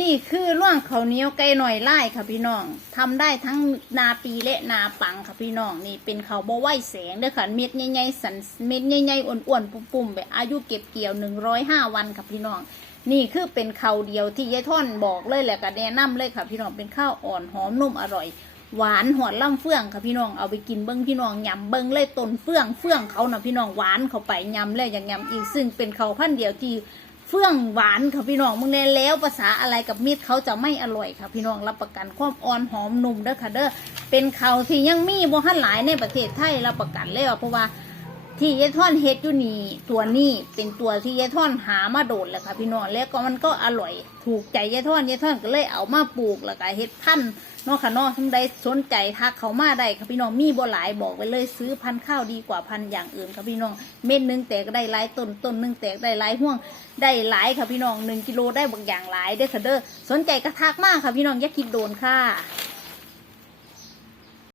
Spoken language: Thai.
นี่คือร่วงข้าวเหนียวไก่หน่อยไล่ค่ะพี่น้องทำได้ทั้งนาปีและนาปังค่ะพี่น้องนี่เป็นข้าวบ่ไหวแสงเด้อค่ะเม็ดใหญ่ๆสันเม็ดใหญ่ๆอ้วนๆปุ่มๆแบบอายุเก็บเกี่ยวหนึ่งร้อยห้าวันค่ะพี่น้อง นี่คือเป็นข้าวเดียวที่ยายท่อนบอกเลยแหละก็แนะนำเลยค่ะพี่น้องเป็นข้าวอ่อนหอมนุ่มอร่อย หวานหอดล่ำเฟื่องค่ะพี่น้องเอาไปกินเบิ้งพี่น้องยำเบิ้งเลยต้นเฟื่องเฟื่องเขานะพี่น้องหวานเข้าไปยำเลยอย่างยำอีกซึ่งเป็นข้าวพันธุ์เดียวที่ เฟื่องหวานค่ะพี่น้องมึงแน่แล้วภาษาอะไรกับมีดเขาจะไม่อร่อยค่ะ พี่น้องรับประกันความอ่อนหอมนุ่มเด้อค่ะเด้อเป็นเขาที่ยังมีบ่ทันหลายในประเทศไทยรับประกันเลยว่าเพราะว่า ที่ยายท่อนเฮ็ดอยู่นี่ตัวนี้เป็นตัวที่ยายท่อนหามาโดดแหละค่ะพี่น้องแล้วก็มันก็อร่อยถูกใจยายท่อนยายท่อนก็เลยเอามาปลูกแล้วก็เฮ็ดพันธุ์เนาะค่ะเนาะท่านใดสนใจทักเขามาได้ค่ะพี่น้องมีบ่หลายบอกไปเลยซื้อพันธุ์ข้าวดีกว่าพันธุ์อย่างอื่นค่ะพี่น้องเม็ดหนึงแตกได้หลายต้นต้นหนึงแตกได้หลายห่วงได้หลายค่ะพี่น้องหนึ่งกิโลได้บางอย่างหลายเด้อค่ะเด้อสนใจก็ทักมากค่ะพี่น้องอย่าคิดโดนค่ะ